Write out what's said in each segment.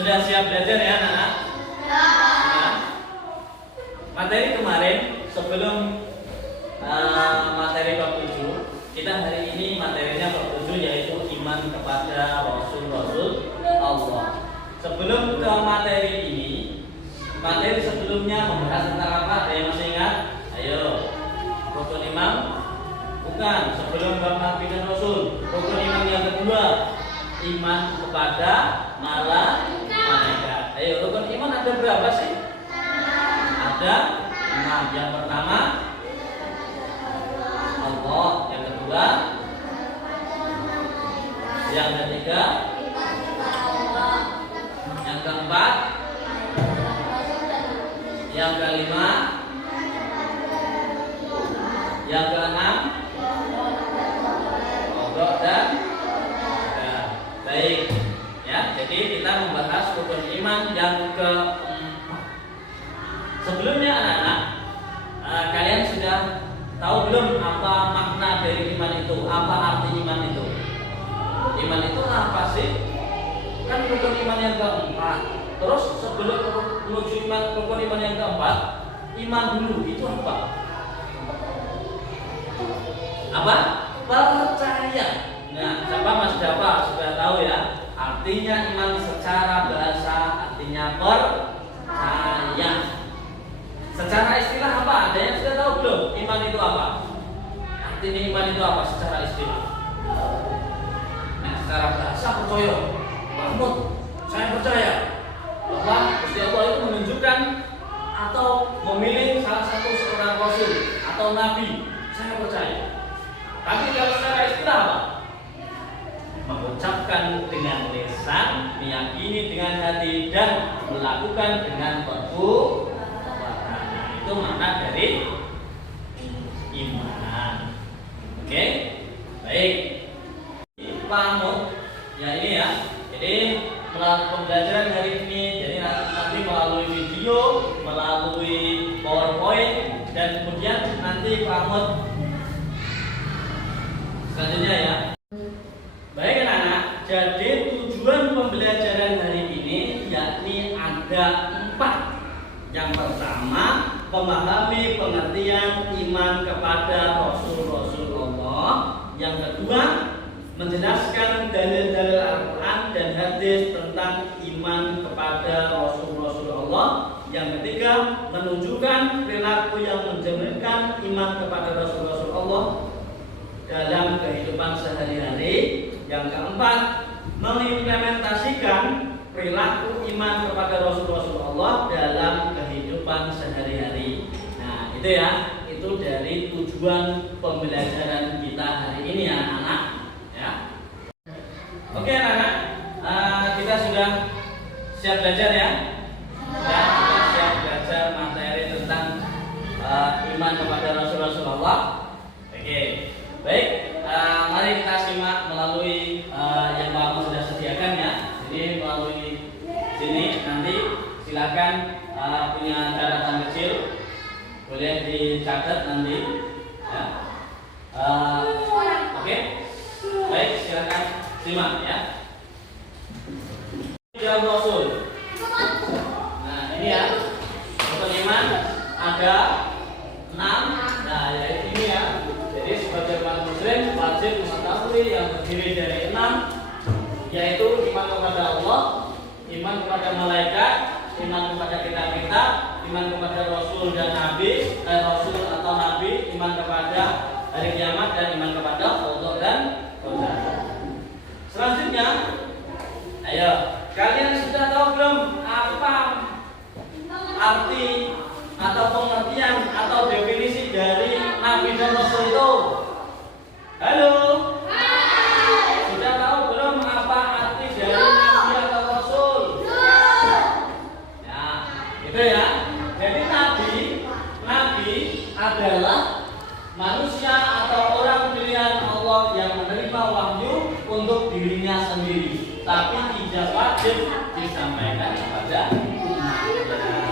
Sudah siap belajar ya anak-anak? Nah, materi kemarin sebelum materi bab 7, kita hari ini materinya bab 7 yaitu iman kepada Rasul-Rasul Allah. Sebelum ke materi ini, materi sebelumnya membahas tentang apa? Ada yang masih ingat? Ayo, rukun iman? Bukan, sebelum bab Nabi dan Rasul. Rukun iman yang kedua, iman kepada malaikat. Ayo, rukun iman ada berapa sih? Ada 6. Yang pertama Allah, yang kedua, yang ketiga, yang keempat, yang kelima, yang keenam, pokok dan baik. Ya, jadi kita membahas rukun iman yang keempat. Sebelumnya anak-anak, kalian sudah tahu belum apa makna dari iman itu? Apa arti iman itu? Iman itu apa sih? Kan rukun iman yang keempat. Terus sebelum menuju rukun iman yang keempat, iman dulu itu apa? Apa? Percaya. Nah, siapa Mas Dapa sudah tahu ya? Artinya iman secara bahasa artinya percaya. Secara istilah apa? Ada yang sudah tahu belum? Iman itu apa? Artinya iman itu apa secara istilah? Nah, secara bahasa percaya. Mahmud, saya percaya bahwa Gusti Allah itu menunjukkan atau memilih salah satu seorang rasul atau nabi. Saya percaya. Tapi kalau secara istilah apa? Mengucapkan dengan lisan, meyakini dengan hati, dan melakukan dengan perbuatan. Itu makna dari iman. Oke, baik. Paham ya ini ya. Jadi melalui pembelajaran hari ini, jadi nanti melalui video, melalui PowerPoint, dan kemudian nanti Pak Ahmad selanjutnya ya. Baik anak-anak, jadi tujuan pembelajaran hari ini yakni ada 4. Yang pertama, memahami pengertian iman kepada Rasul-Rasul Allah. Yang kedua, menjelaskan dalil-dalil Al-Quran dan hadis tentang iman kepada Rasul-Rasul Allah. Yang ketiga, menunjukkan perilaku yang mencerminkan iman kepada Rasul-Rasul Allah dalam kehidupan sehari-hari. Yang keempat, mengimplementasikan perilaku iman kepada Rasul-Rasul Allah dalam kehidupan sehari-hari. Nah, itu ya, itu dari tujuan pembelajaran kita hari ini ya anak-anak. Ya. Oke anak-anak, kita sudah siap belajar ya. Ya, sudah siap belajar materi tentang iman kepada Rasul-Rasul Allah. Oke, baik. Mari kita simak melalui yang Pak Ahmad sudah sediakan ya. Jadi melalui sini nanti silakan punya catatan kecil, boleh dicatat nanti. Ya. Oke, baik silakan simak ya. Yang Rasul. Nah ini ya, rukun iman ada 6. Nah yaitu ini ya. Jadi sebagai umat muslim wajib mengetahui yang terdiri dari 6, yaitu iman kepada Allah, iman kepada malaikat, iman kepada kitab-kitab, iman kepada Rasul dan Nabi, Rasul atau Nabi, iman kepada hari kiamat, dan iman kepada Allah dan Qadar. Selanjutnya, ayo kalian sudah tahu belum apa arti atau pengertian atau definisi dari Nabi dan Rasul itu? Halo? Sudah tahu belum apa arti dari Nabi atau Rasul? Ya, itu ya. Jadi Nabi adalah manusia atau orang pilihan Allah yang menerima wahyu untuk dirinya sendiri, tapi tidak wajib disampaikan kepada umatnya.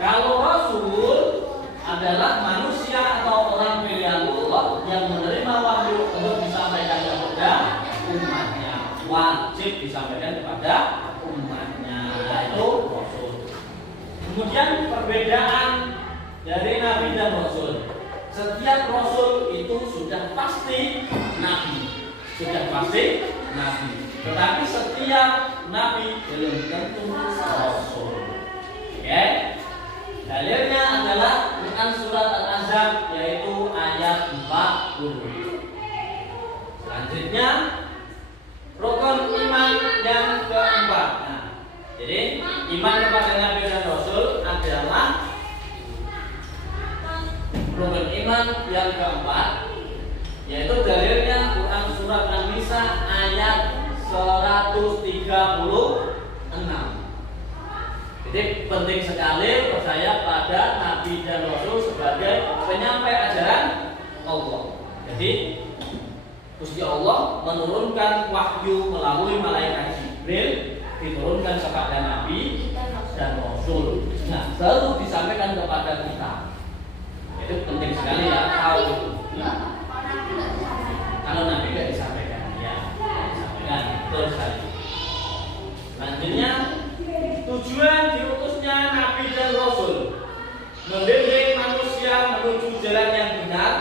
Kalau Rasul adalah manusia atau orang pilihan Allah yang menerima wahyu untuk disampaikan kepada umatnya, wajib disampaikan kepada umatnya. Kemudian perbedaan dari nabi dan rasul. Setiap rasul itu sudah pasti nabi. Sudah pasti nabi. Tetapi setiap nabi belum tentu rasul. Oke? Dalilnya adalah Quran surat Al-Ahzab yaitu ayat 40. Selanjutnya rukun iman yang keempat. Nah, jadi iman kepada nabi dan rasul adalah rukun iman yang keempat, yaitu dalilnya Quran surat An-Nisa ayat 136. Jadi penting sekali percaya pada nabi dan rasul sebagai penyampai ajaran Allah. Jadi Gusti Allah menurunkan wahyu melalui malaikat Jibril, diturunkan kepada nabi dan rasul. Nah, selalu disampaikan kepada kita. Itu penting sekali ya tahu. Kalau nabi tidak disampaikan, ya disampaikan terus sekali. Selanjutnya tujuan diutusnya nabi dan rasul membimbing manusia menuju jalan yang benar,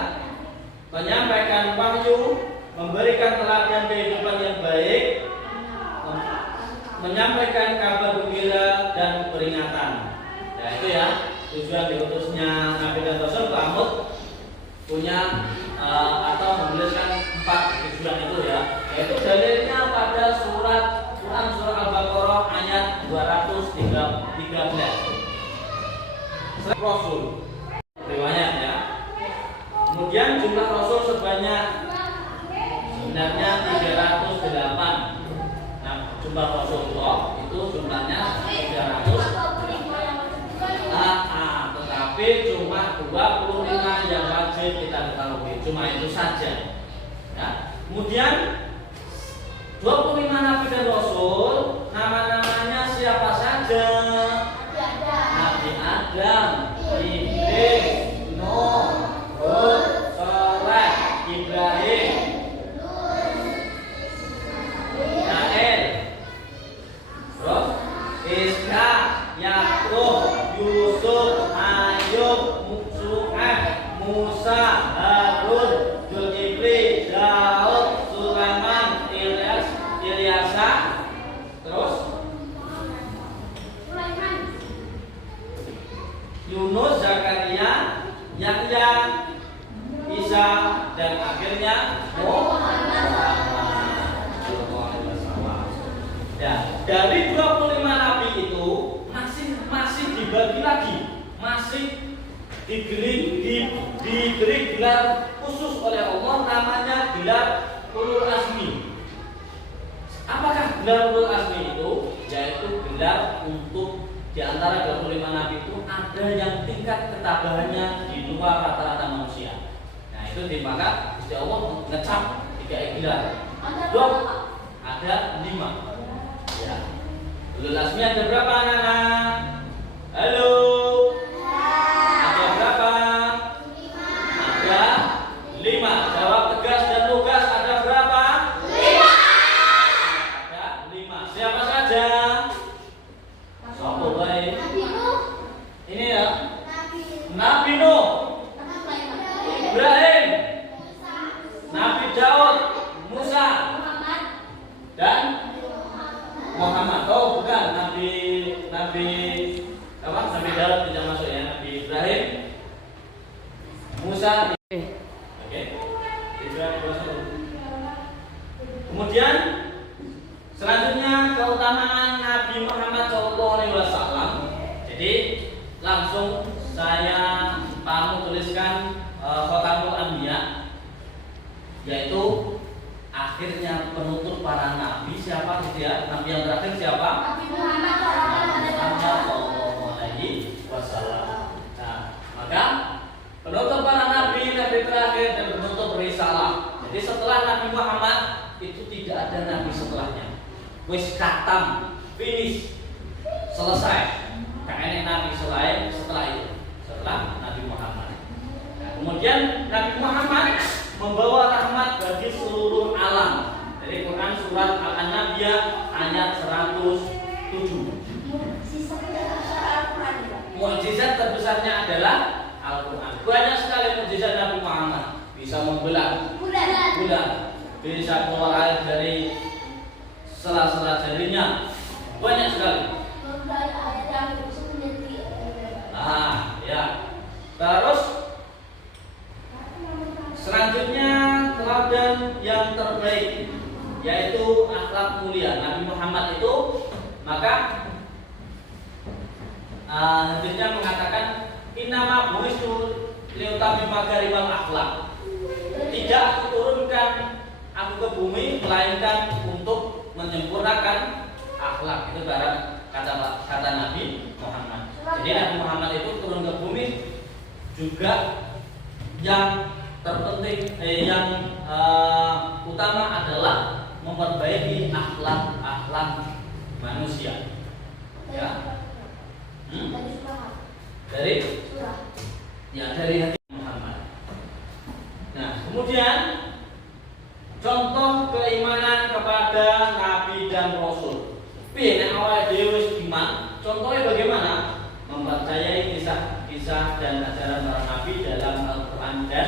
menyampaikan wahyu, memberikan teladan kehidupan yang baik, menyampaikan kabar gembira dan peringatan. Ya itu ya tujuan diutusnya nabi dan rasul. Kamus punya atau menuliskan 4 tujuan itu ya, yaitu dalilnya pada surat Quran surah Al-Baqarah ayat 213. Rasul riwayat ya. Kemudian jumlah rasul sebanyak sebenarnya 308. Nah, jumlah Rasulullah itu jumlahnya 300. Tetapi cuma 25 yang wajib kita ketahui. Cuma itu saja. Ya. Kemudian 25 nabi dan rasul, nama-namanya siapa saja? Nabi Adam, Idris, Nuh, Hud, Saleh, Ibrahim, Nael, terus Ishak, Yakub, Yusuf, Ayub, Su'aib, Musa, Harun, Zulkifli, Daud, Sulaiman, Ilyasa, terus Yunus, Zakaria, Yahya, Isa, dan akhirnya Muhammad. Ya, dari 25 nabi itu masih dibagi lagi, masih diberi gelar khusus oleh Allah, namanya gelar Ulul Azmi. Apakah gelar Ulul Azmi itu? Yaitu gelar untuk di antara 25 nabi itu ada yang tingkat ketabahannya di luar rata-rata manusia. Nah itu dimana Gusti Allah ngecap 3 gelar. Ada 5. Ya. Ulul Azmi ada berapa anak-anak? Halo. Ada berapa? Ada 5. Jawab tegas dan lugas, ada berapa? 5. Ada 5. Siapa saja? Siapa baik? Ini ya. Nabi Nuh, Ibrahim, Nabi Daud, Musa, dan Muhammad. Oh bukan, Nabi Daud tidak masuk ya. Nabi Ibrahim, Musa. Oke. Ibrahim masuk. Kemudian selanjutnya keutamaan Nabi Muhammad SAW. Jadi langsung saya tuliskan Khotamul Anbiya, yaitu akhirnya penutup para nabi. Siapa gitu ya? Nabi yang terakhir siapa? Nabi Muhammad SAW. Nah, maka penutup para nabi terakhir dan penutup risalah. Jadi setelah Nabi Muhammad itu tidak ada nabi setelahnya. Wis khatam, finish, selesai. Karena nabi selain setelah itu, setelah Nabi Muhammad. Nah, kemudian Nabi Muhammad membawa rahmat bagi seluruh alam. Dari Quran surat Al-Anbiya ayat 107. mukjizat terbesarnya adalah Al-Quran. Banyak sekali mukjizat Nabi Muhammad. Bisa membelah bulan, bisa keluar air dari sela-sela jarinya. Banyak sekali. Ya. Terus selanjutnya teladan yang terbaik, yaitu akhlak mulia Nabi Muhammad itu. Maka selanjutnya mengatakan innama buistu liutami magarimal akhlak. Tidak aku turunkan aku ke bumi melainkan untuk menyempurnakan akhlak. Itu kata Nabi Muhammad. Jadi Nabi Muhammad itu turun ke bumi juga yang terpenting, yang utama adalah memperbaiki akhlak manusia. Ya. Dari hati Muhammad. Nah, kemudian contoh keimanan kepada Nabi dan Rasul. Nek awal dewe iman, contohnya bagaimana? Mempercayai kisah-kisah dan ajaran para nabi dalam Al-Quran dan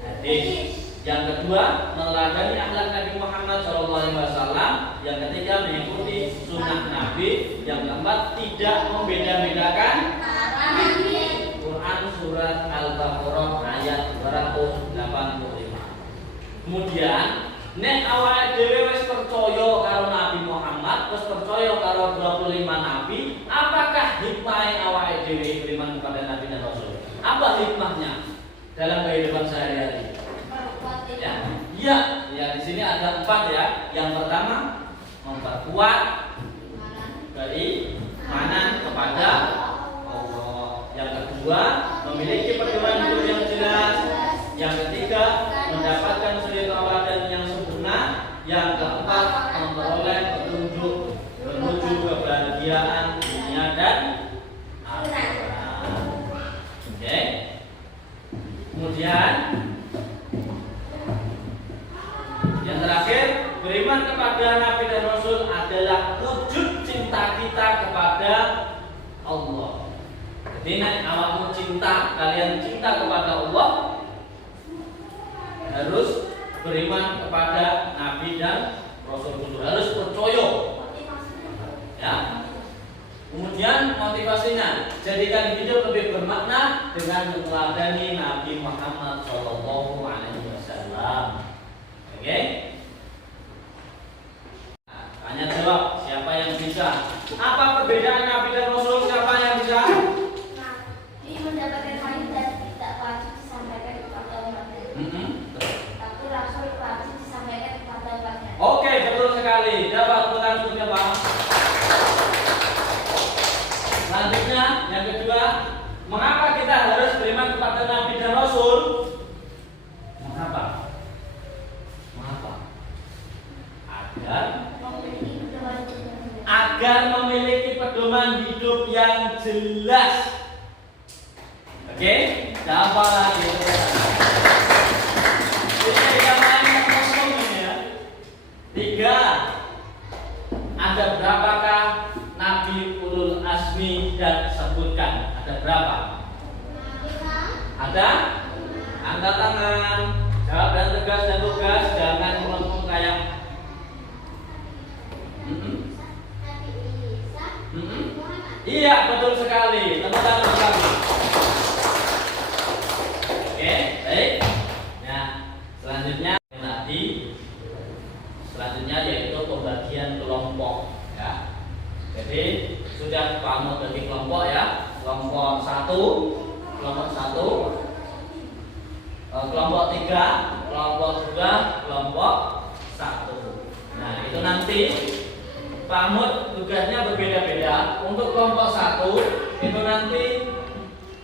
hadis. Yang kedua, meneladani akhlak Nabi Muhammad SAW. Yang ketiga, mengikuti sunnah Nabi. Yang keempat, tidak membeda-bedakan Quran surat Al-Baqarah ayat 285. Kemudian, nek awake dhewe wis percaya karo Nabi Muhammad, wis percaya karo 25 nabi, apakah hikmah awake dhewe beriman kepada Nabi dan Rasul? Apa hikmahnya dalam kehidupan sehari-hari? Ya, di sini ada 4 ya. Yang pertama, memperkuat keimanan kepada Allah. Yang kedua, memiliki pedoman hidup yang jelas. Yang ketiga, mendapatkan suri tauladan yang sempurna. Yang keempat, memperoleh petunjuk menuju kebahagiaan dunia dan akhirat. Oke. Kemudian yang terakhir, beriman kepada Nabi dan Rasul adalah wujud cinta kita kepada Allah. Jadi nek awakmu cinta, kalian cinta kepada Allah, harus beriman kepada Nabi dan Rasul, harus percaya. Ya. Kemudian motivasinya, jadikan hidup lebih bermakna dengan meneladani Nabi Muhammad SAW. Oke? Tanya jawab, siapa yang bisa? Apa perbedaan Nabi dan Rasul? Siapa yang bisa? Nabi mendapatkan hadis dan tidak wajib disampaikan kepada umatnya. Tapi Rasul wajib disampaikan kepada umatnya. Oke, betul sekali. Dapat tepukan untuknya, Pak. Selanjutnya, yang kedua, mengapa kita harus beriman kepada Nabi dan Rasul? Mengapa? Agar memiliki pedoman hidup yang jelas. Oke, siapa lagi? Ini yang lain kosong ini ya. 3. Ada berapakah Nabi Ulul Azmi dan sebutkan? Ada berapa? Ada? Angkat tangan. Jawab dan tegas dan tugas. Jangan ngomong kayak Iya, betul sekali. Tepuk tangan kami. Oke, baik. Nah, selanjutnya yaitu pembagian kelompok. Ya. Jadi sudah kamu bagi kelompok ya. Kelompok 1, kelompok 3, kelompok 2, kelompok 1. Nah, itu nanti Pak Mud tugasnya berbeda-beda. Untuk kelompok 1 itu nanti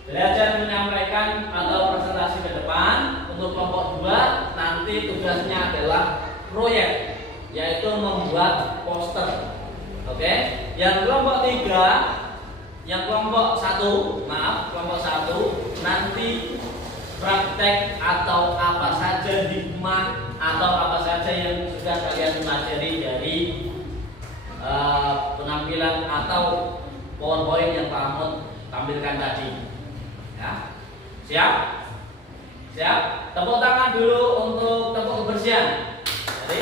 belajar menyampaikan atau presentasi ke depan. Untuk kelompok 2 nanti tugasnya adalah proyek, yaitu membuat poster. Oke? Yang kelompok 1 nanti praktek atau apa saja hikmah atau apa saja yang sudah kalian pelajari dari penampilan atau PowerPoint yang Pak Ahmad tampilkan tadi. Ya. Siap? Siap? Tepuk tangan dulu untuk tepuk kebersihan. Jadi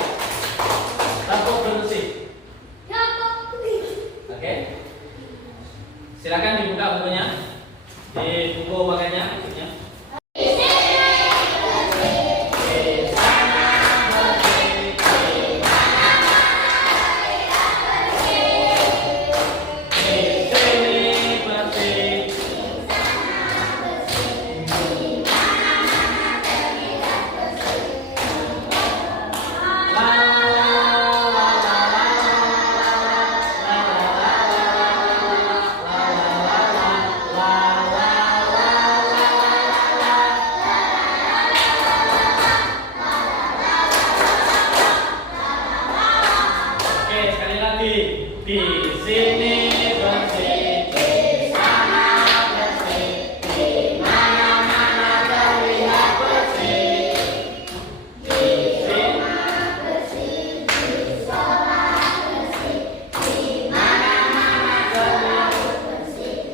tepuk bersih. Oke. Silakan dibuka bukunya. Di buku pakainya. Di sini bersih, di sana bersih, di mana-mana terlihat bersih. Di sini bersih, di sekolah bersih, di mana-mana terlihat bersih.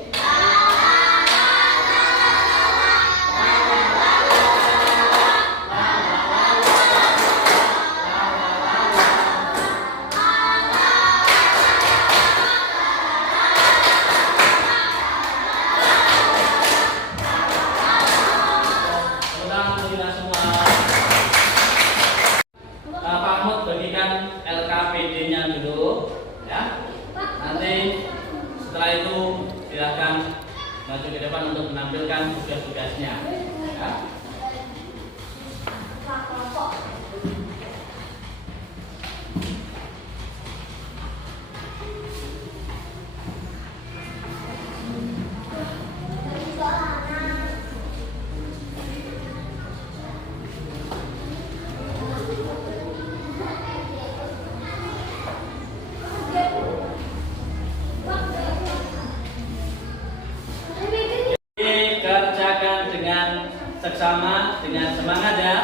Pak Mahmud bagikan LKPD-nya dulu, ya. Nanti setelah itu silakan maju ke depan untuk menampilkan tugas-tugasnya. Ya. Kerjakan dengan seksama, dengan semangat ya.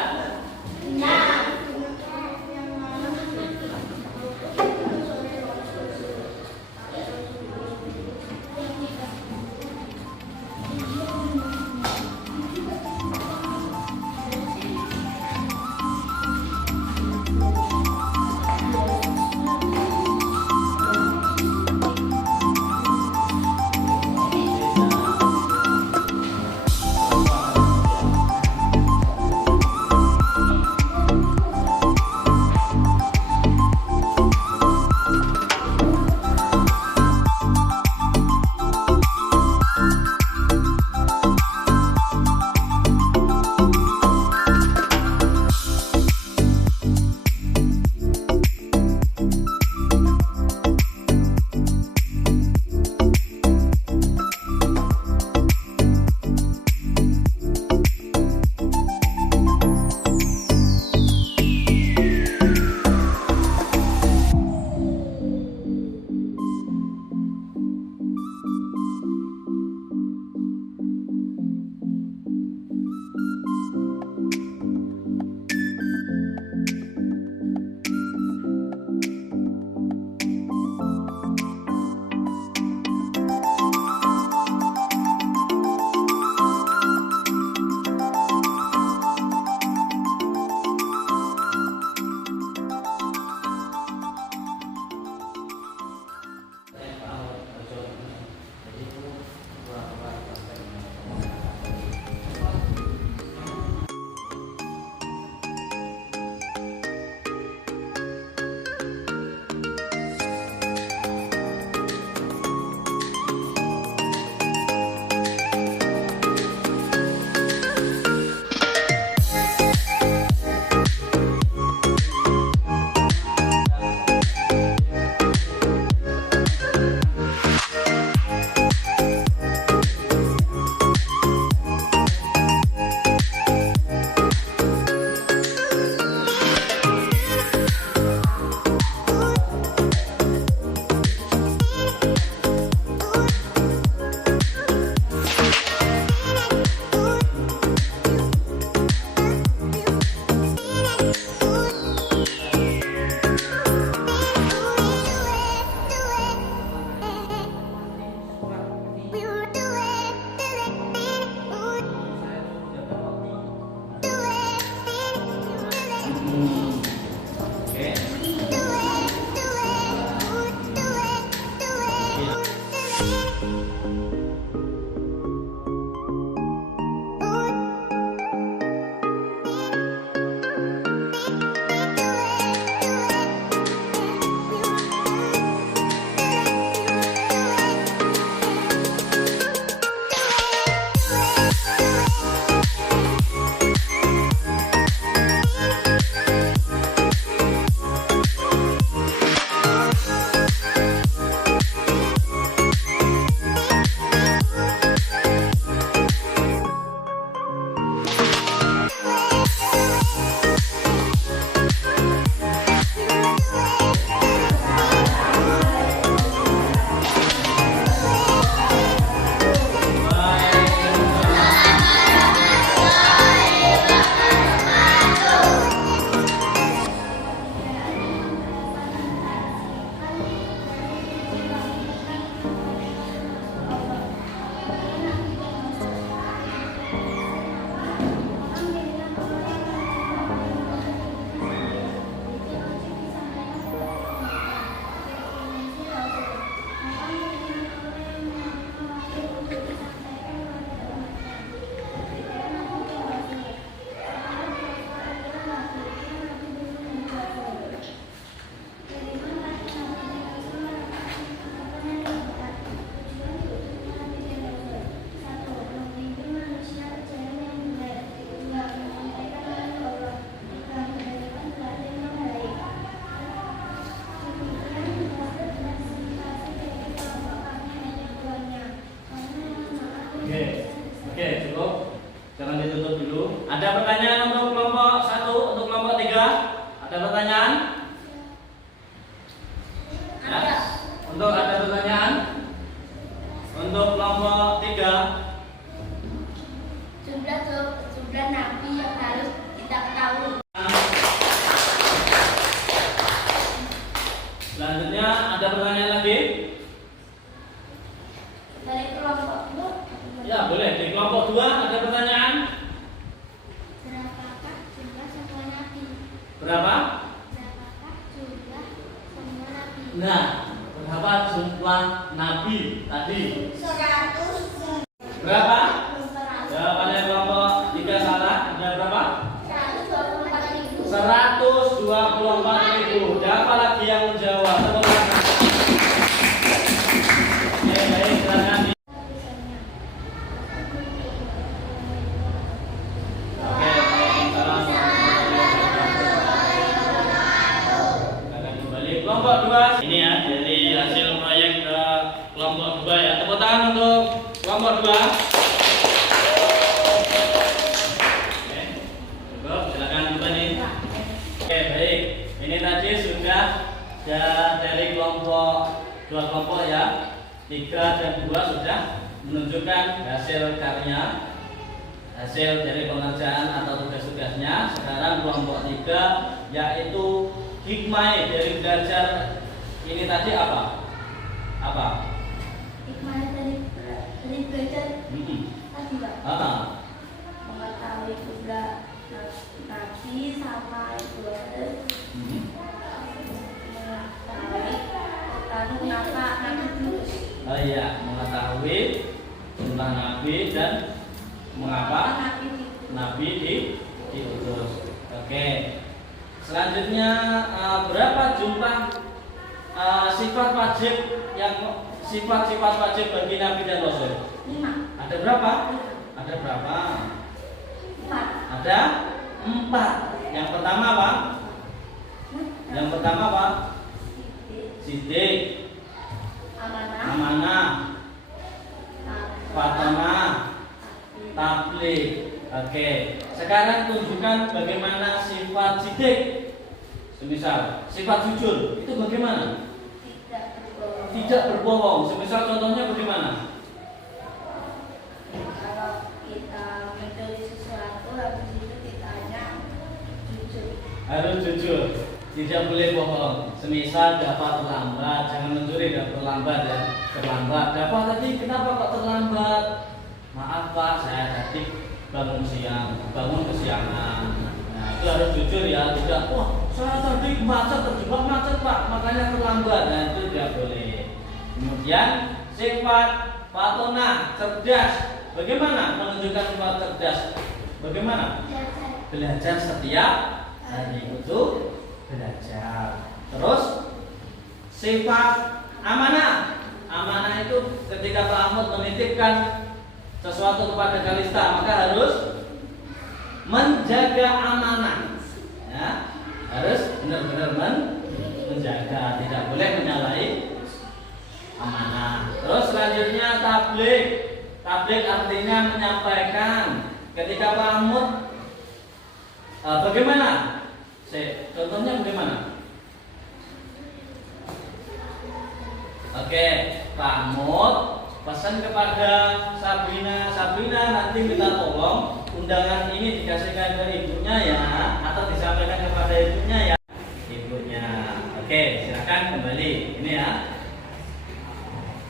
Oke, cukup. Jangan ditutup dulu. Ada pertanyaan untuk kelompok 1, untuk kelompok 3? Ada pertanyaan? Ya. Untuk ada pertanyaan? Untuk kelompok 3? Jumlah nabi yang harus kita ketahui. Selanjutnya ada pertanyaan lagi? Dari kelompok 2. Ya, boleh. Di kelompok 2 ada pertanyaan? Berapakah jumlah semua nabi? Berapa? Berapakah jumlah semua nabi? Nah, berapa jumlah nabi tadi? 100. Berapa? Jawabannya kelompok 3 salah. Ada berapa? 124.000. 124.000. Siapa lagi yang menjawab? Tepuk tangan. Oke, baik, silakan. Oke, akan kembali kelompok 2. Ini ya, dari hasil proyek ke kelompok 2 ya. Tepuk tangan untuk kelompok 2. Oke, cukup, silakan kembali. Oke, baik. Ini tadi sudah dari kelompok 2 kelompok ya. 3 dan 2 sudah menunjukkan hasil karya, hasil dari pengerjaan atau tugas-tugasnya. Sekarang kelompok 3 yaitu hikmah dari belajar ini tadi apa? Apa? Hikmah dari belajar tadi, Pak. Mengetahui jumlah nabi sama itu mengetahui kenapa nabi diutus. Oh iya, mengetahui jumlah nabi dan mengapa nabi diutus. Oke. Selanjutnya berapa jumlah sifat wajib sifat-sifat wajib bagi nabi dan rasul? 5. Ada berapa? Ada berapa? 4. Ada 4. Yang pertama apa? Yang pertama apa? Sidik, amanah, fatanah, tabligh. Oke. Sekarang tunjukkan bagaimana sifat sidik. Semisal sifat jujur itu bagaimana? Tidak berbohong. Semisal contohnya bagaimana? Kalau kita mencuri sesuatu habis itu ditanya jujur. Harus jujur. Tidak boleh bohong. Semisal dapat terlambat, jangan mencuri dan terlambat ya. Terlambat. Dapat tadi kenapa kok terlambat? Maaf Pak, saya tadi bangun kesiangan. Nah, itu harus jujur ya. Tidak, wah saya tadi terjebak macet Pak, makanya terlambat. Nah, itu tidak boleh. Kemudian sifat Fatona cerdas. Bagaimana menunjukkan sifat cerdas? Bagaimana? Belajar setiap hari itu belajar. Terus sifat amanah. Amanah itu ketika Pak Ahmad menitipkan sesuatu kepada Kalista, maka harus menjaga amanah. Ya, harus benar-benar menjaga, tidak boleh menyalahi amanah. Terus selanjutnya tabligh. Tabligh artinya menyampaikan. Ketika Pak Ahmad bagaimana? Contohnya bagaimana? Oke, Pak Ahmad pesan kepada Sabrina nanti minta tolong undangan ini dikasihkan ke ibunya ya, atau disampaikan kepada ibunya ya. Ibunya. Oke, silakan kembali. Ini ya.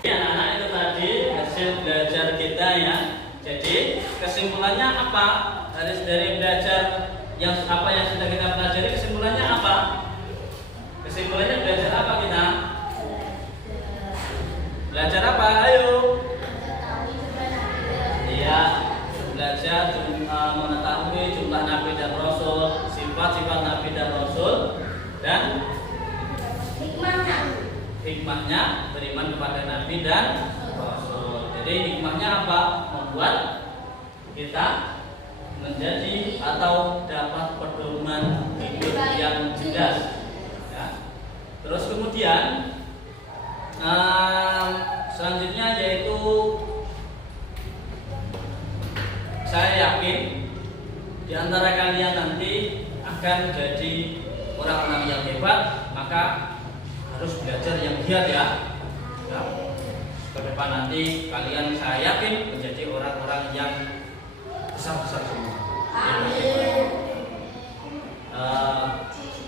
Ini anak-anak itu tadi hasil belajar kita ya. Jadi kesimpulannya apa? Dari belajar yang sudah kita pelajari, kesimpulannya apa? Kesimpulannya belajar apa kita? Belajar apa? Ayo. Iya, belajar mengetahui jumlah Nabi dan Rasul, sifat-sifat Nabi dan Rasul, dan hikmahnya beriman kepada Nabi dan Rasul. Jadi hikmahnya apa? Membuat kita menjadi atau dapat pedoman hidup yang jelas. Ya. Terus kemudian selanjutnya yaitu saya yakin di antara kalian nanti akan jadi orang-orang yang hebat, maka harus belajar yang giat ya. Ke depan nanti kalian saya yakin menjadi orang-orang yang besar-besar semua.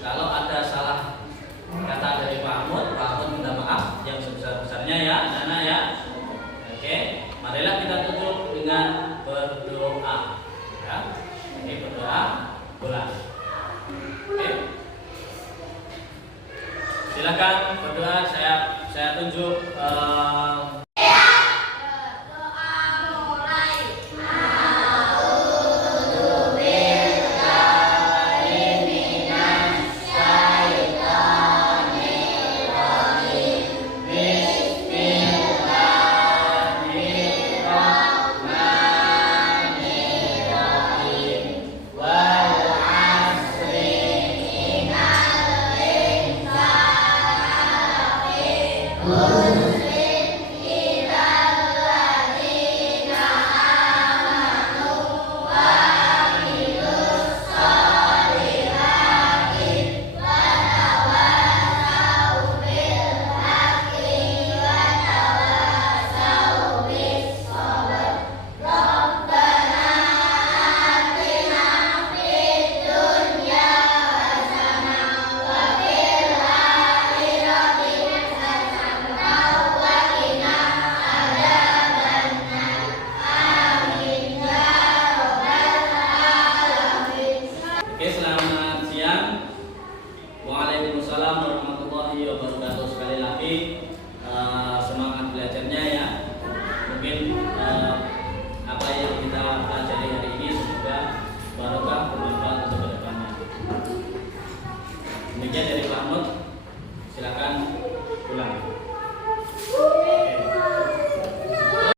Kalau ada salah kata dari Pak Ahmad minta maaf yang sebesar-besarnya ya, anak-anak ya. Oke, marilah kita tutup dengan berdoa. Ya, oke, berdoa bola. Oke, silakan berdoa. Saya tunjuk. Semangat belajarnya ya. Mungkin apa yang kita pelajari